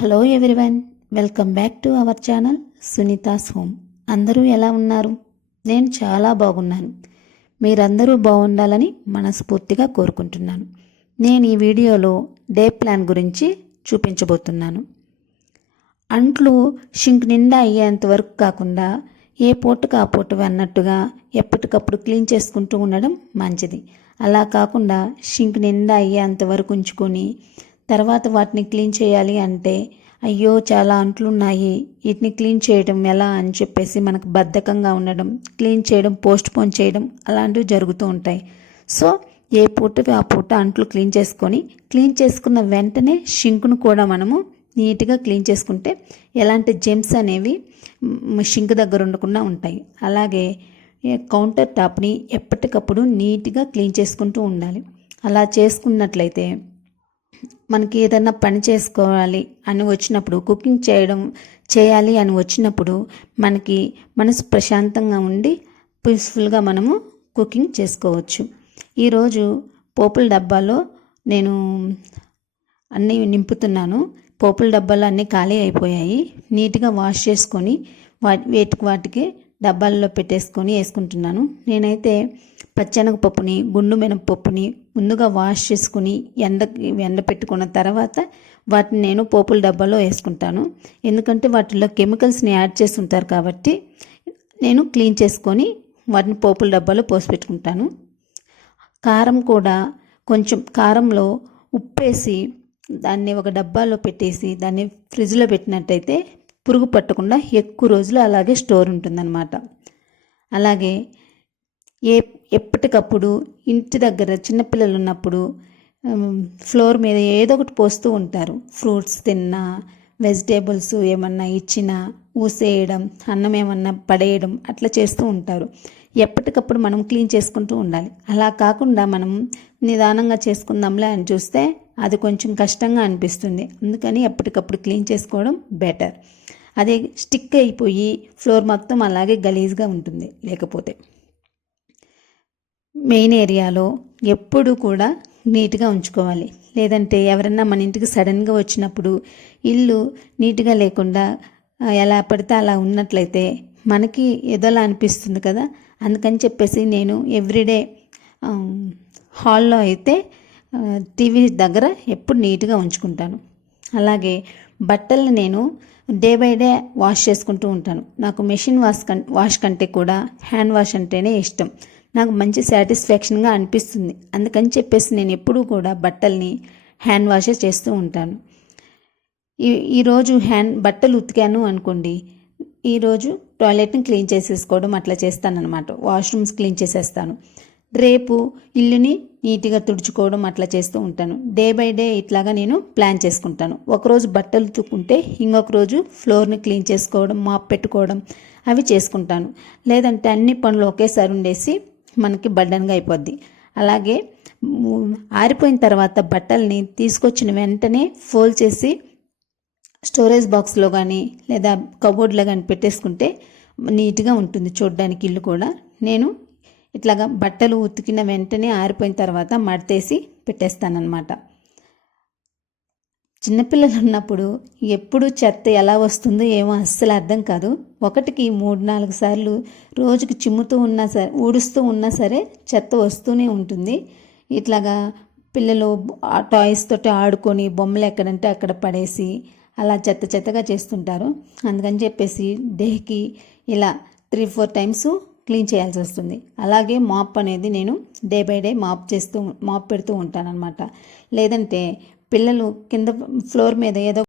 Hello everyone, welcome back to our channel Sunita's home. అందరూ ఎలా ఉన్నారు? నేను చాలా బాగున్నాను. మీరందరూ బాగుండాలని మనస్ఫూర్తిగా కోరుకుంటున్నాను. నేను ఈ వీడియోలో డే ప్లాన్ గురించి చూపించబోతున్నాను. అంట్లు షింక్ నిండా అయ్యేంత వరకు కాకుండా ఏ పూటకు ఆ పూట అన్నట్టుగా ఎప్పటికప్పుడు క్లీన్ చేసుకుంటూ ఉండడం మంచిది. అలా కాకుండా షింక్ నిండా అయ్యేంత వరకు ఉంచుకొని తర్వాత వాటిని క్లీన్ చేయాలి అంటే అయ్యో చాలా అంట్లు ఉన్నాయి, వీటిని క్లీన్ చేయడం ఎలా అని చెప్పేసి మనకు బద్ధకంగా ఉండడం, క్లీన్ చేయడం పోస్ట్పోన్ చేయడం అలాంటివి జరుగుతూ ఉంటాయి. సో ఏ పూటవి ఆ పూట అంట్లు క్లీన్ చేసుకున్న వెంటనే షింక్ను కూడా మనము నీట్గా క్లీన్ చేసుకుంటే ఎలాంటి జెమ్స్ అనేవి షింక్ దగ్గర ఉండకుండా ఉంటాయి. అలాగే కౌంటర్ టాప్ని ఎప్పటికప్పుడు నీట్గా క్లీన్ చేసుకుంటూ ఉండాలి. అలా చేసుకున్నట్లయితే మనకి ఏదైనా పని చేసుకోవాలి అని వచ్చినప్పుడు, కుకింగ్ చేయాలి అని వచ్చినప్పుడు మనకి మనసు ప్రశాంతంగా ఉండి పీస్ఫుల్గా మనము కుకింగ్ చేసుకోవచ్చు. ఈరోజు పోపుల డబ్బాలో నేను అన్నీ నింపుతున్నాను. పోపుల డబ్బాలో అన్నీ ఖాళీ అయిపోయాయి. నీట్గా వాష్ చేసుకొని వాటికి డబ్బాల్లో పెట్టేసుకొని వేసుకుంటున్నాను. నేనైతే పచ్చెనగపప్పుని, గుండు మినపప్పుని ముందుగా వాష్ చేసుకుని ఎండ పెట్టుకున్న తర్వాత వాటిని నేను పోపుల డబ్బాలో వేసుకుంటాను. ఎందుకంటే వాటిల్లో కెమికల్స్ని యాడ్ చేస్తుంటారు కాబట్టి నేను క్లీన్ చేసుకొని వాటిని పోపుల డబ్బాలో పోసి పెట్టుకుంటాను. కారం కూడా కొంచెం కారంలో ఉప్పేసి దాన్ని ఒక డబ్బాలో పెట్టేసి దాన్ని ఫ్రిడ్జ్లో పెట్టినట్టయితే పురుగు పట్టకుండా ఎక్కువ రోజులు అలాగే స్టోర్ ఉంటుందన్నమాట. అలాగే ఎప్పటికప్పుడు ఇంటి దగ్గర చిన్నపిల్లలు ఉన్నప్పుడు ఫ్లోర్ మీద ఏదో ఒకటి పోస్తూ ఉంటారు. ఫ్రూట్స్ తిన్నా, వెజిటేబుల్స్ ఏమన్నా ఇచ్చినా ఊసేయడం, అన్నం ఏమన్నా పడేయడం అట్లా చేస్తూ ఉంటారు. ఎప్పటికప్పుడు మనం క్లీన్ చేసుకుంటూ ఉండాలి. అలా కాకుండా మనం నిదానంగా చేసుకుందాంలే అని చూస్తే అది కొంచెం కష్టంగా అనిపిస్తుంది. అందుకని ఎప్పటికప్పుడు క్లీన్ చేసుకోవడం బెటర్. అదే స్టిక్ అయిపోయి ఫ్లోర్ మొత్తం అలాగే గలీజ్గా ఉంటుంది. లేకపోతే మెయిన్ ఏరియాలో ఎప్పుడు కూడా నీట్గా ఉంచుకోవాలి. లేదంటే ఎవరన్నా మన ఇంటికి సడన్గా వచ్చినప్పుడు ఇల్లు నీట్గా లేకుండా ఎలా పడితే అలా ఉన్నట్లయితే మనకి ఏదోలా అనిపిస్తుంది కదా. అందుకని చెప్పేసి నేను ఎవ్రీడే హాల్లో అయితే టీవీ దగ్గర ఎప్పుడు నీట్గా ఉంచుకుంటాను. అలాగే బట్టలు నేను డే బై డే వాష్ చేసుకుంటూ ఉంటాను. నాకు మెషిన్ వాష్ కంటే కూడా హ్యాండ్ వాష్ అంటేనే ఇష్టం. నాకు మంచి సాటిస్ఫాక్షన్గా అనిపిస్తుంది. అందుకని చెప్పేసి నేను ఎప్పుడూ కూడా బట్టల్ని హ్యాండ్ వాషే చేస్తూ ఉంటాను. ఈరోజు బట్టలు ఉతికాను అనుకోండి, ఈరోజు టాయిలెట్ని క్లీన్ చేసేసుకోవడం అట్లా చేస్తానన్నమాట. వాష్రూమ్స్ క్లీన్ చేసేస్తాను. రేపు ఇల్లుని నీట్గా తుడుచుకోవడం అట్లా చేస్తూ ఉంటాను. డే బై డే ఇట్లాగా నేను ప్లాన్ చేసుకుంటాను. ఒకరోజు బట్టలు ఉతుక్కుంటే ఇంకొక రోజు ఫ్లోర్ని క్లీన్ చేసుకోవడం, మాప్ పెట్టుకోవడం అవి చేసుకుంటాను. లేదంటే అన్ని పనులు ఒకేసారి ఉండేసి మనకి బర్డన్గా అయిపోద్ది. అలాగే ఆరిపోయిన తర్వాత బట్టల్ని తీసుకొచ్చిన వెంటనే ఫోల్డ్ చేసి స్టోరేజ్ బాక్స్లో కానీ లేదా కబోర్డ్లో కానీ పెట్టేసుకుంటే నీట్గా ఉంటుంది చూడడానికి ఇల్లు కూడా. నేను ఇట్లాగా బట్టలు ఉతికిన వెంటనే ఆరిపోయిన తర్వాత మడతేసి పెట్టేస్తానన్నమాట. చిన్నపిల్లలు ఉన్నప్పుడు ఎప్పుడు చెత్త ఎలా వస్తుందో ఏమో అస్సలు అర్థం కాదు. ఒకటికి 3-4 సార్లు రోజుకి చిమ్ముతూ ఉన్నా సరే, ఊడుస్తూ ఉన్నా సరే చెత్త వస్తూనే ఉంటుంది. ఇట్లాగా పిల్లలు ఆ టాయ్స్ తోటి ఆడుకొని బొమ్మలు ఎక్కడంటే అక్కడ పడేసి అలా చెత్తగా చేస్తుంటారు. అందుకని చెప్పేసి డేకి ఇలా 3-4 టైమ్స్ క్లీన్ చేయాల్సి వస్తుంది. అలాగే మాప్ అనేది నేను డే బై డే మాప్ పెడుతూ ఉంటానన్నమాట. లేదంటే పిల్లలు కింద ఫ్లోర్ మీద ఏదో